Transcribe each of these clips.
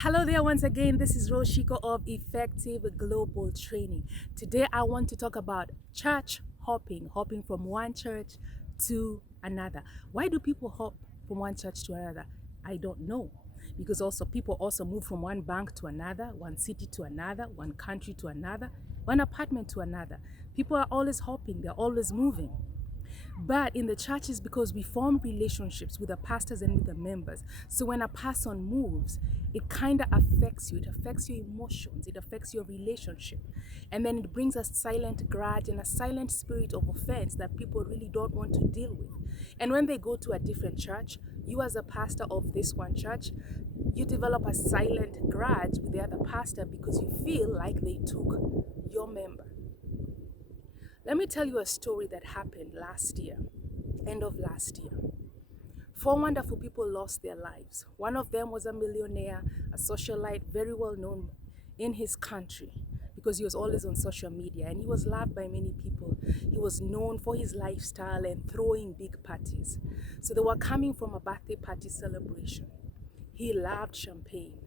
Hello there once again. This is Shiku of Effective Global Training. Today I want to talk about church hopping from one church to another. Why do people hop from one church to another? I don't know. Because also people also move from one bank to another, one city to another, one country to another, one apartment to another. People are always hopping, they're always moving. But in the churches, because we form relationships with the pastors and with the members, so when a person moves, it kind of affects you. It affects your emotions. It affects your relationship. And then it brings a silent grudge and a silent spirit of offense that people really don't want to deal with. And when they go to a different church, you as a pastor of this one church, you develop a silent grudge with the other pastor because you feel like they took your member. Let me tell you a story that happened last year, end of last year. Four wonderful people lost their lives. One of them was a millionaire, a socialite, very well known in his country because he was always on social media and he was loved by many people. He was known for his lifestyle and throwing big parties. So they were coming from a birthday party celebration. He loved champagne.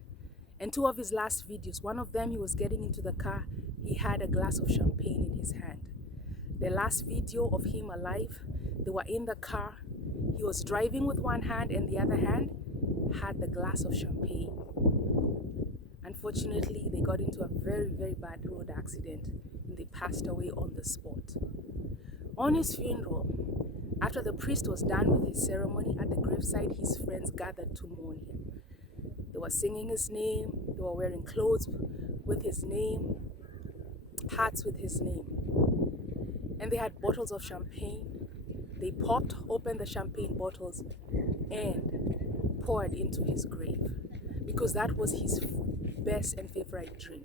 And two of his last videos, one of them he was getting into the car, he had a glass of champagne in his hand. The last video of him alive, they were in the car. He was driving with one hand and the other hand had the glass of champagne. Unfortunately, they got into a very, very bad road accident and they passed away on the spot. On his funeral, after the priest was done with his ceremony at the graveside, his friends gathered to mourn him. They were singing his name, they were wearing clothes with his name, hats with his name. And they had bottles of champagne. They popped open the champagne bottles and poured into his grave because that was his best and favorite drink.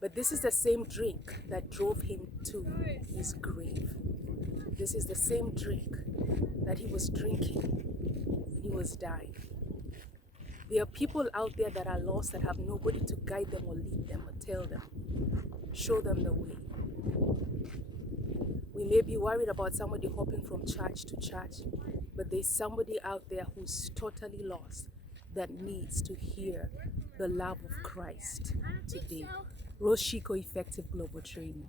But this is the same drink that drove him to his grave. This is the same drink that he was drinking when he was dying. There are people out there that are lost that have nobody to guide them or lead them or tell them, show them the way. We may be worried about somebody hopping from church to church, but there's somebody out there who's totally lost that needs to hear the love of Christ today. Shiku Effective Global Training.